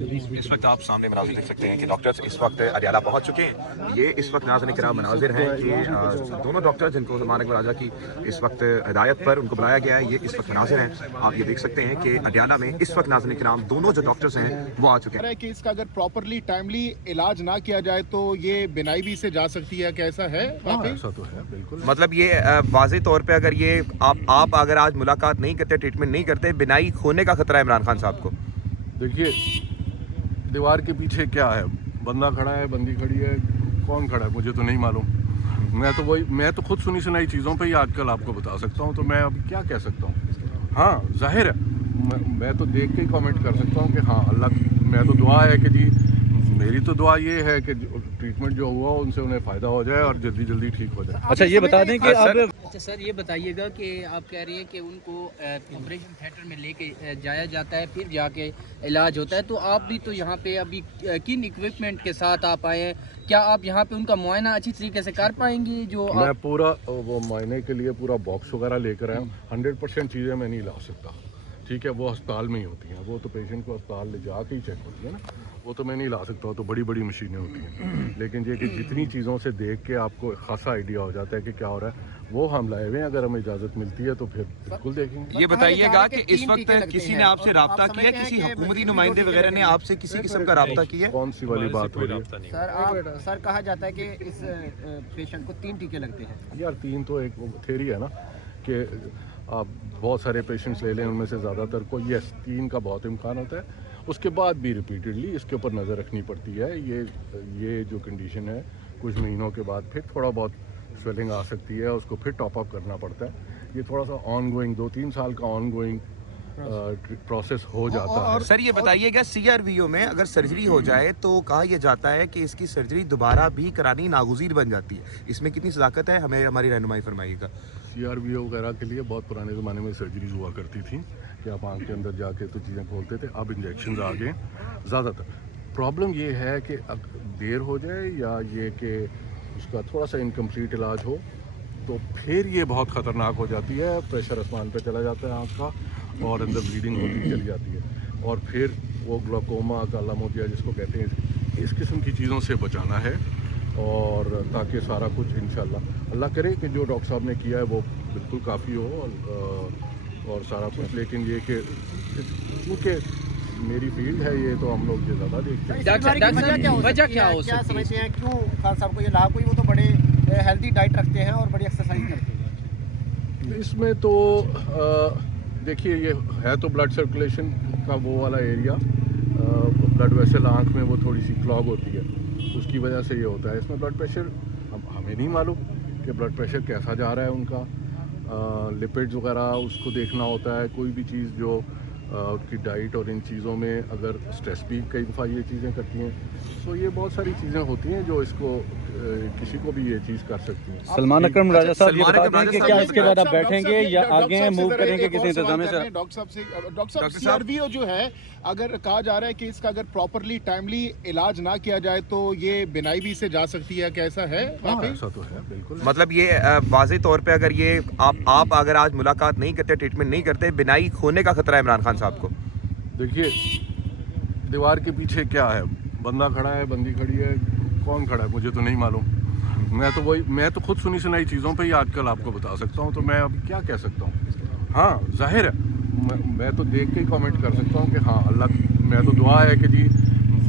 اس وقت آپ سامنے مناظر دیکھ سکتے ہیں کہ ڈاکٹرز اس وقت اڈیالہ پہنچ چکے ہیں. یہ اس وقت ناظرین کرام مناظر ہیں کہ دونوں ڈاکٹر جن کو مانک راجہ کی اس وقت ہدایت پر ان کو بلایا گیا ہے, یہ اس وقت مناظر ہیں. آپ یہ دیکھ سکتے ہیں کہ اڈیالہ میں اس وقت ناظرین کرام دونوں جو ڈاکٹرز ہیں وہ آ چکے ہیں. کہ اس کا اگر پراپرلی ٹائملی علاج نہ کیا جائے تو یہ بینائی بھی سے جا سکتی ہے, کیسا ہے؟ ایسا تو ہے بالکل. مطلب یہ واضح طور پہ اگر یہ آپ اگر آج ملاقات نہیں کرتے, ٹریٹمنٹ نہیں کرتے, بینائی کھونے کا خطرہ ہے عمران خان صاحب کو. دیکھیے دیوار کے پیچھے کیا ہے, بندہ کھڑا ہے, بندی کھڑی ہے, کون کھڑا ہے مجھے تو نہیں معلوم. میں تو خود سنی سنائی چیزوں پہ ہی آج کل آپ کو بتا سکتا ہوں, تو میں اب کیا کہہ سکتا ہوں. ہاں ظاہر ہے میں تو دیکھ کے ہی کامنٹ کر سکتا ہوں کہ ہاں اللہ, میں تو دعا ہے کہ جی میری تو دعا یہ ہے کہ ٹریٹمنٹ جو ہوا ان سے انہیں فائدہ ہو جائے اور جلدی جلدی ٹھیک ہو جائے. اچھا یہ بتا دیں کہ اب اچھا سر یہ بتائیے گا کہ آپ کہہ رہی ہیں کہ ان کو آپریشن تھیٹر میں لے کے جایا جاتا ہے پھر جا کے علاج ہوتا ہے, تو آپ بھی تو یہاں پہ ابھی کن اکوپمنٹ کے ساتھ آپ آئے ہیں, کیا آپ یہاں پہ ان کا معائنہ اچھی طریقے سے کر پائیں گے؟ جو میں پورا وہ معائنے کے لیے پورا باکس وغیرہ لے کر آیا ہوں. 100% چیزیں میں نہیں لا سکتا, ٹھیک ہے, وہ ہسپتال میں ہی ہوتی ہیں, وہ تو پیشنٹ کو ہسپتال لے جا کے ہی چیک ہوتی ہے نا, وہ تو میں نہیں لا سکتا, وہ تو بڑی بڑی مشینیں ہوتی ہیں. لیکن یہ کہ جتنی چیزوں سے دیکھ کے آپ کو خاصا آئیڈیا ہو جاتا ہے کہ کیا ہو رہا ہے, وہ ہم لائے ہوئے ہیں. اگر ہمیں اجازت ملتی ہے تو پھر بالکل دیکھیں گے. یہ بتائیے گا کہ اس وقت کسی نے آپ سے رابطہ کیا, کسی حکومتی نمائندے وغیرہ نے آپ سے کسی قسم کا رابطہ کیا؟ کون سی والی بات ہو رہی ہے سر کہا جاتا ہے کہ اس پیشنٹ کو 3 ٹیکے لگتے ہیں. یار 3 تو ایک تھیوری ہے نا کہ آپ بہت سارے پیشنٹس لے لیں, ان میں سے زیادہ تر کو 3 کا بہت امکان ہوتا ہے. اس کے بعد بھی ریپیٹڈلی اس کے اوپر نظر رکھنی پڑتی ہے. یہ جو کنڈیشن ہے کچھ مہینوں کے بعد پھر تھوڑا بہت سویلنگ آ سکتی ہے, اس کو پھر ٹاپ اپ کرنا پڑتا ہے. یہ تھوڑا سا آن گوئنگ 2-3 سال کا آن گوئنگ پروسیس ہو جاتا ہے. سر یہ بتائیے گا CRVO میں اگر سرجری ہو جائے تو کہا یہ جاتا ہے کہ اس کی سرجری دوبارہ بھی کرانی ناگزیر بن جاتی ہے, اس میں کتنی صداقت ہے, ہمیں ہماری رہنمائی فرمائیے گا. CRVO وغیرہ کے لیے بہت پرانے زمانے میں سرجریز ہوا کرتی تھیں کہ آپ آنکھ کے اندر جا کے تو چیزیں کھولتے تھے. اب انجیکشنز آ گئے. زیادہ تر پرابلم یہ ہے کہ دیر ہو جائے یا یہ کہ اس کا تھوڑا سا انکمپلیٹ علاج ہو تو پھر یہ بہت خطرناک ہو جاتی ہے. پریشر آسمان پہ چلا جاتا ہے آنکھ کا اور اندر بلیڈنگ ہوتی چلی جاتی ہے, اور پھر وہ گلوکوما کا لموٹیا جس کو کہتے ہیں, اس قسم کی چیزوں سے بچانا ہے. اور تاکہ سارا کچھ انشاءاللہ اللہ کرے کہ جو ڈاکٹر صاحب نے کیا ہے وہ بالکل کافی ہو اور سارا کچھ. لیکن یہ کہ کیونکہ میری فیلڈ ہے یہ, تو ہم لوگ یہ زیادہ دیکھتے ہیں. وجہ کیا ہو سکتی ہے؟ کیوں خان صاحب کو یہ لاحق ہوئی؟ وہ تو بڑے ہیلدی ڈائٹ رکھتے ہیں اور بڑی ایکسرسائز کرتے ہیں. اس میں تو دیکھیے یہ ہے تو بلڈ سرکولیشن کا وہ والا ایریا, بلڈ ویسل آنکھ میں وہ تھوڑی سی کلاگ ہوتی ہے, اس کی وجہ سے یہ ہوتا ہے. اس میں بلڈ پریشر ہمیں نہیں معلوم کہ بلڈ پریشر کیسا جا رہا ہے ان کا, لپڈز وغیرہ اس کو دیکھنا ہوتا ہے. کوئی بھی چیز جو ان کی ڈائٹ اور ان چیزوں میں اگر اسٹریس بھی کئی دفعہ یہ چیزیں کرتی ہیں, تو یہ بہت ساری چیزیں ہوتی ہیں جو اس کو کسی کو بھی یہ چیز کر سکتی ہیں. سلمان اکرم راجہ صاحب یہ بتا دیں کہ کیا اس کے بعد آپ بیٹھیں گے یا آگے موو کریں گے کسی انتظامیہ سے؟ ڈاکٹر صاحب CRVO جو ہے, اگر کہا جا رہا ہے کہ اس کا اگر پراپرلی ٹائملی علاج نہ کیا جائے تو یہ بینائی بھی سے جا سکتی ہے, کیسا ہے؟ ایسا تو ہے بالکل. مطلب یہ واضح طور پہ اگر یہ آپ اگر آج ملاقات نہیں کرتے, ٹریٹمنٹ نہیں کرتے, بینائی کھونے کا خطرہ ہے عمران خان صاحب کو. دیکھیے دیوار کے پیچھے کیا ہے, بندہ کھڑا ہے, بندی کھڑی ہے, کون کھڑا ہے مجھے تو نہیں معلوم. میں تو خود سنی سنائی چیزوں پہ ہی آج کل آپ کو بتا سکتا ہوں, تو میں اب کیا کہہ سکتا ہوں. ہاں ظاہر ہے میں تو دیکھ کے ہی کامنٹ کر سکتا ہوں کہ ہاں اللہ, میں تو دعا ہے کہ جی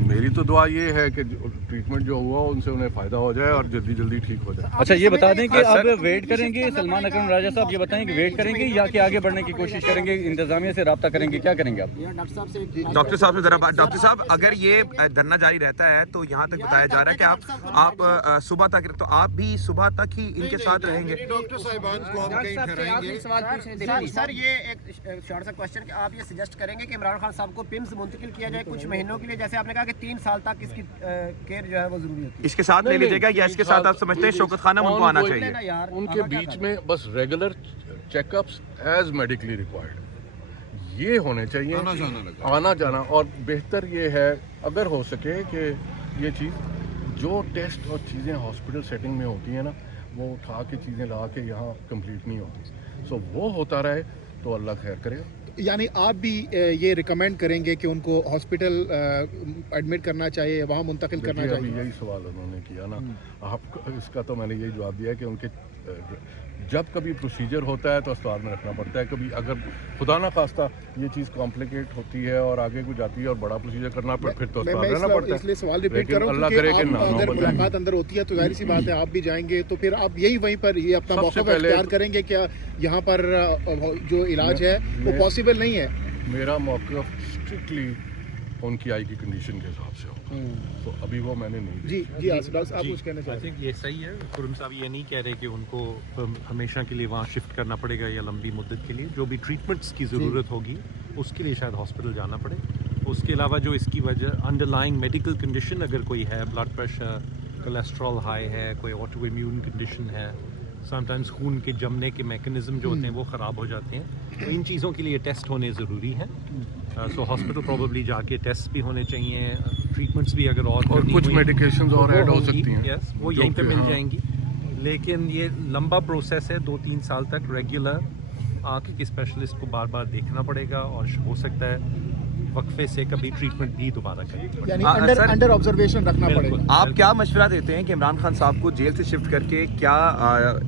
میری تو دعا یہ ہے کہ ٹریٹمنٹ جو ہوا ان سے انہیں فائدہ ہو جائے اور جلدی جلدی ٹھیک ہو جائے. اچھا یہ بتا دیں کہ اب ویٹ کریں گے, سلمان اکرم راجہ صاحب یہ بتائیں کہ ویٹ کریں گے یا کہ آگے بڑھنے کی کوشش کریں گے, انتظامیہ سے رابطہ کریں گے, کیا کریں گے آپ؟ ڈاکٹر صاحب سے ذرا بات. ڈاکٹر صاحب اگر یہ دھرنا جاری رہتا ہے تو یہاں تک بتایا جا رہا ہے کہ آپ صبح تک, تو آپ بھی صبح تک ہی ان کے ساتھ رہیں گے؟ ڈاکٹر صاحبان کو ہم کہیں ٹھہرائیں گے. سر یہ ایک شارٹ سا کوشچن کہ آپ یہ سجیسٹ کریں گے کہ عمران خان صاحب کو پمز منتقل کیا جائے کچھ مہینوں کے لیے, جیسے آپ نے کہا کہ 3 سال تک اس کی کیئر جو ہے وہ ضروری ہوتی ہے, اس کے ساتھ لے لیجیے گا یا اس کے ساتھ آپ سمجھتے ہیں شوکت خانہ ان کو آنا چاہیے؟ ان کے بیچ میں بس regular check ups as medically required یہ ہونے چاہیے, آنا جانا. اور بہتر یہ ہے اگر ہو سکے کہ یہ چیز جو ٹیسٹ اور چیزیں ہاسپٹل سیٹنگ میں ہوتی ہیں نا, وہ اٹھا کے چیزیں لا کے یہاں کمپلیٹ نہیں ہوتی, سو وہ ہوتا رہے تو اللہ خیر کرے. यानी आप भी ये रिकमेंड करेंगे कि उनको हॉस्पिटल एडमिट करना चाहिए, वहाँ मुंतकिल करना देखिए, चाहिए? अभी यही सवाल उन्होंने किया ना, आप इसका तो मैंने यही जवाब दिया कि उनके जब कभी प्रोसीजर होता है तो अस्पताल में रखना पड़ता है। कभी अगर खुदा ना खास्ता ये चीज़ कॉम्प्लिकेट होती है और आगे को जाती है और बड़ा प्रोसीजर करना पड़े, फिर तो अस्पताल रहना पड़ता है। इसलिए सवाल रिपीट लेकिन कर रहा हूँ अल्लाह क्योंकि करे कि आप ना अगर नौबत आए। मुलाकात अंदर होती है तो जाहिर सी बात है आप भी जाएंगे, तो फिर आप यही वहीं पर ये अपना सबसे मौका पहले इख्तियार करेंगे क्या यहाँ पर जो इलाज है वो पॉसिबल नहीं है? मेरा मौक़िफ़ स्ट्रिक्टली उनकी आई की कंडीशन के हिसाब से होगा, तो अभी वो मैंने नहीं जी जी डॉक्टर साहब कुछ कहना आई चाहते हैं? थिंक ये सही है। खुरम साहब ये नहीं कह रहे कि उनको हमेशा के लिए वहाँ शिफ्ट करना पड़ेगा या लंबी मुद्दत के लिए। जो भी ट्रीटमेंट्स की ज़रूरत होगी उसके लिए शायद हॉस्पिटल जाना पड़े। उसके अलावा जो इसकी वजह अंडरलाइंग मेडिकल कंडीशन अगर कोई है, ब्लड प्रेशर, कोलेस्ट्रॉल हाई है, कोई ऑटो इम्यून कंडीशन है, समटाइम्स खून के जमने के मैकेनिज्म जो होते हैं वो ख़राब हो जाते हैं, तो इन चीज़ों के लिए टेस्ट होने ज़रूरी हैं। सो हॉस्पिटल प्रॉबली जाके टेस्ट भी होने चाहिए, ट्रीटमेंट्स भी अगर और कुछ मेडिकेशंस और ऐड हो सकती हैं। यस, वो यहीं पे मिल जाएंगी। लेकिन ये लंबा प्रोसेस है, 2-3 साल तक रेगुलर आँख के स्पेशलिस्ट को बार बार देखना पड़ेगा और हो सकता है वक्फे से कभी ट्रीटमेंट भी दोबारा करें। यानी सर, अंडर ऑब्जर्वेशन रखना बिल्कुल। पड़ेगा। आप क्या मशवरा देते हैं कि इमरान खान साहब को जेल से शिफ्ट करके क्या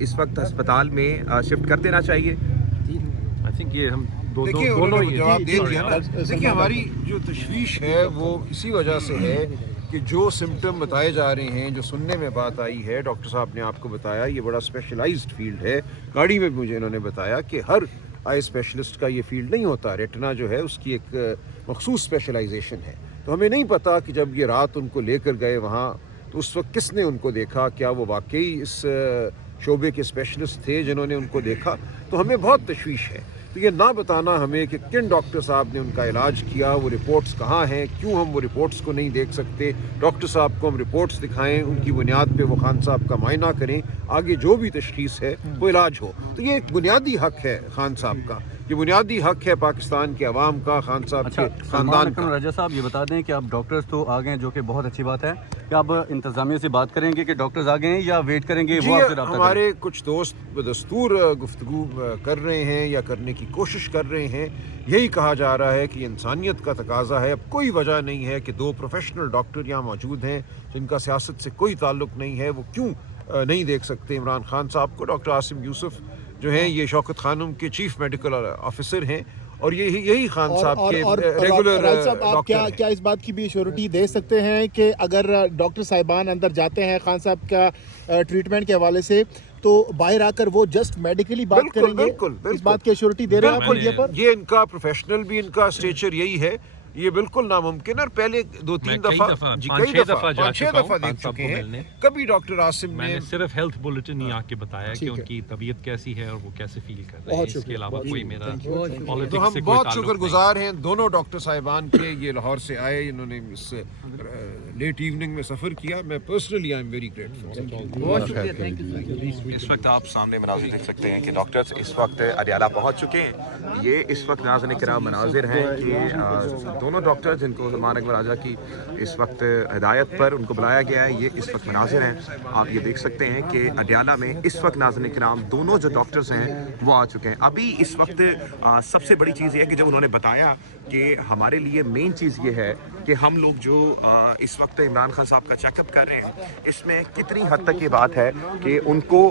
इस वक्त अस्पताल में शिफ्ट कर देना चाहिए? आई थिंक ये हम देखिए दोनों उन्होंने ये- जवाब दे Sorry, दिया ना। देखिए हमारी जो तशवीश है वो इसी वजह से है कि जो सिम्टम बताए जा रहे हैं, जो सुनने में बात आई है, डॉक्टर साहब ने आपको बताया ये बड़ा स्पेशलाइज्ड फील्ड है। गाड़ी में मुझे इन्होंने बताया कि हर आई स्पेशलिस्ट का ये फील्ड नहीं होता। रेटिना जो है उसकी एक मखसूस स्पेशलाइजेशन है। तो हमें नहीं पता कि जब ये रात उनको लेकर गए वहाँ तो उस वक्त किसने उनको देखा, क्या वो वाकई इस शोबे के स्पेशलिस्ट थे जिन्होंने उनको देखा। तो हमें बहुत तशवीश है। तो ये ना बताना हमें कि किन डॉक्टर साहब ने उनका इलाज किया, वो रिपोर्ट्स कहाँ हैं, क्यों हम वो रिपोर्ट्स को नहीं देख सकते। डॉक्टर साहब को हम रिपोर्ट्स दिखाएं, उनकी बुनियाद पे वो खान साहब का मायना करें, आगे जो भी तशखीस है वो इलाज हो। तो ये एक बुनियादी हक है खान साहब का, ये बुनियादी हक है पाकिस्तान के अवाम का, खान साहब अच्छा, के सलमान ख़ानदान अकरम का। राजा साहब ये बता दें कि आप डॉक्टर्स तो आ गए हैं, जो कि बहुत अच्छी बात है। क्या आप इंतज़ामिया से बात करेंगे कि डॉक्टर्स आ गए हैं या वेट करेंगे जी, वो आपसे रब्ता हमारे कुछ दोस्त बदस्तूर गुफ्तगू कर रहे हैं या करने की कोशिश कर रहे हैं। यही कहा जा रहा है कि इंसानियत का तकाजा है। अब कोई वजह नहीं है कि 2 प्रोफेशनल डॉक्टर यहाँ मौजूद हैं जिनका सियासत से कोई ताल्लुक नहीं है, वो क्यों नहीं देख सकते इमरान खान साहब को। डॉक्टर आसिम यूसुफ जो हैं ये शौकत खानम के चीफ मेडिकल ऑफिसर हैं और यही खान साहब के रेगुलर राज साहब, आप डॉक्टर हैं। क्या इस बात की भी श्योरिटी दे सकते हैं कि अगर डॉक्टर साहिबान अंदर जाते हैं खान साहब का ट्रीटमेंट के हवाले से तो बाहर आकर वो जस्ट मेडिकली बात बिल्कुल, करेंगे? बिल्कुल। इस बात की श्योरिटी दे रहे हैं आप बिल्कुल, मीडिया पर? ये इनका प्रोफेशनल भी इनका स्टेचर यही है। ये बिल्कुल नामुमकिन है। और पहले 2-3 मैं दफा कई 5-6 दफा जा चुका हूं दफा खान देख साहब चुके को हैं। मिलने। कभी डॉक्टर आसिम ने मैंने सिर्फ हेल्थ बुलेटिन ही आके बताया कि ठीक है। उनकी तबीयत कैसी है और वो कैसे फील कर रहे हैं। बहुत इसके शुक्रिया, अलावा बहुत कोई शुक्रिया, मेरा thank you। पॉलिटिक्स तो हम से कोई बहुत ताल्लुक शुक्रगुजार हैं दोनों डॉक्टर साहिबान के। ये लाहौर से आए, इन्होंने इस लेट इवनिंग में सफ़र किया। मैं personally I am very grateful. बहुत शुक्रिया, थैंक यू। इस वक्त आप सामने मनाजिर देख सकते हैं कि डॉक्टर्स इस वक्त अडियाला पहुंच चुके हैं। ये इस वक्त नाज़रीन किराम मनाजिर हैं कि दोनों डॉक्टर जिनको सलमान अकबर राजा की इस वक्त हिदायत पर उनको बुलाया गया है, ये इस वक्त मनाजिर हैं। आप ये देख सकते हैं कि अडियाला में इस वक्त नाज़रीन किराम दोनों जो डॉक्टर्स हैं वो आ चुके हैं। अभी इस वक्त सबसे बड़ी चीज़ ये है कि जब उन्होंने बताया कि हमारे लिए मेन चीज़ ये है कि हम लोग जो इस वक्त इमरान खान साहब का चेकअप कर रहे हैं, इसमें कितनी हद तक ये बात है कि उनको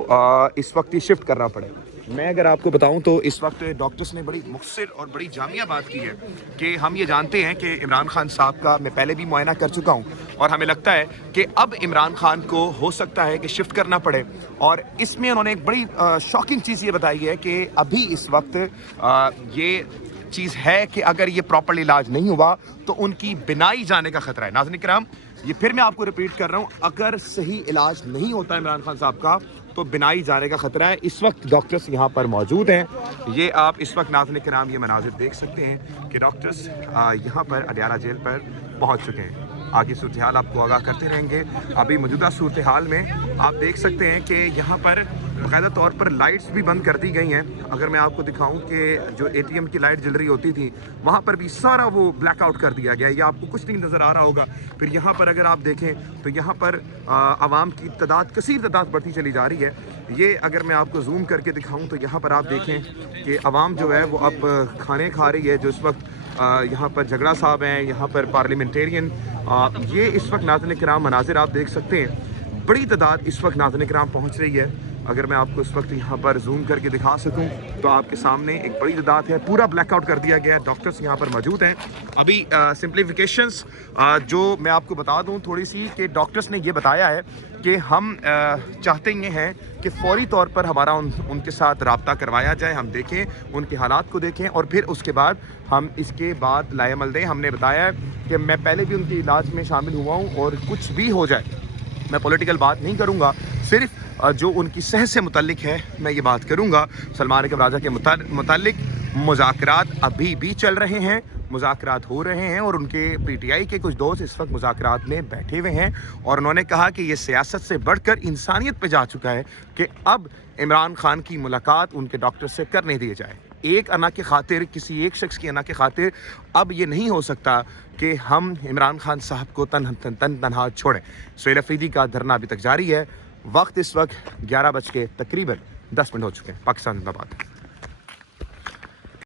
इस वक्त ही शिफ्ट करना पड़े। मैं अगर आपको बताऊं तो इस वक्त डॉक्टर्स ने बड़ी मुख्तसर और बड़ी जामिया बात की है कि हम ये जानते हैं कि इमरान खान साहब का मैं पहले भी मुआयना कर चुका हूं और हमें लगता है कि अब इमरान खान को हो सकता है कि शिफ्ट करना पड़े। और इसमें उन्होंने एक बड़ी शॉकिंग चीज़ ये बताई है कि अभी इस वक्त ये चीज़ है कि अगर ये प्रॉपर इलाज नहीं हुआ तो उनकी बिनाई जाने का खतरा है। नाज़रीन किराम, ये फिर मैं आपको रिपीट कर रहा हूँ, अगर सही इलाज नहीं होता इमरान खान साहब का तो बिनाई जाने का खतरा है। इस वक्त डॉक्टर्स यहाँ पर मौजूद हैं। ये आप इस वक्त नाज़रीन किराम ये मनाजिर देख सकते हैं कि डॉक्टर्स यहाँ पर अडियाला जेल पर पहुँच चुके हैं। आगे सूरत हाल आपको आगाह करते रहेंगे। अभी मौजूदा सूरत हाल में आप देख सकते हैं कि यहाँ पर बाकायदा तौर पर लाइट्स भी बंद कर दी गई हैं। अगर मैं आपको दिखाऊं कि जो ATM की लाइट जल रही होती थी वहाँ पर भी सारा वो ब्लैक आउट कर दिया गया है। ये आपको कुछ नहीं नज़र आ रहा होगा। फिर यहाँ पर अगर आप देखें तो यहाँ पर आवाम की तादाद, कसीर तादाद बढ़ती चली जा रही है। ये अगर मैं आपको जूम करके दिखाऊं तो यहाँ पर आप देखें कि आवाम जो है वो अब खाने खा रही है। जो इस वक्त यहाँ पर झगड़ा साहब हैं, यहाँ पर पार्लियामेंटेरियन, ये इस वक्त नाज़रीन किराम मनाजिर आप देख सकते हैं। बड़ी तादाद इस वक्त नाज़रीन किराम पहुँच रही है। अगर मैं आपको इस वक्त यहाँ पर जूम करके दिखा सकूँ तो आपके सामने एक बड़ी तादाद है। पूरा ब्लैकआउट कर दिया गया है। डॉक्टर्स यहाँ पर मौजूद हैं। अभी सिंप्लीफिकेशंस जो मैं आपको बता दूँ थोड़ी सी, कि डॉक्टर्स ने ये बताया है कि हम चाहते ये हैं कि फौरी तौर पर हमारा उनके साथ रब्ता करवाया जाए, हम देखें, उनके हालात को देखें और फिर उसके बाद हम इसके बाद लाएमल दें। हमने बताया है कि मैं पहले भी उनके इलाज में शामिल हुआ हूँ और कुछ भी हो जाए मैं पॉलिटिकल बात नहीं करूँगा, सिर्फ जो उनकी सेहत से मुतल्लिक है मैं ये बात करूँगा। सलमान अकरम राजा के मुतल्लिक मुज़ाकरात अभी भी चल रहे हैं, मुज़ाकरात हो रहे हैं और उनके PTI के कुछ दोस्त इस वक्त मुज़ाकरात में बैठे हुए हैं और उन्होंने कहा कि ये सियासत से बढ़कर इंसानियत पे जा चुका है कि अब इमरान खान की मुलाकात उनके डॉक्टर से करने दी जाए। एक अना की खातिर, किसी एक शख्स की अना की खातिर अब ये नहीं हो सकता कि हम इमरान खान साहब को तनहा छोड़ें। सुहेल अफरीदी का धरना अभी तक जारी है। वक्त इस वक्त 11 बज के तकरीबन 10 मिनट हो चुके हैं। पाकिस्तान जिंदाबाद।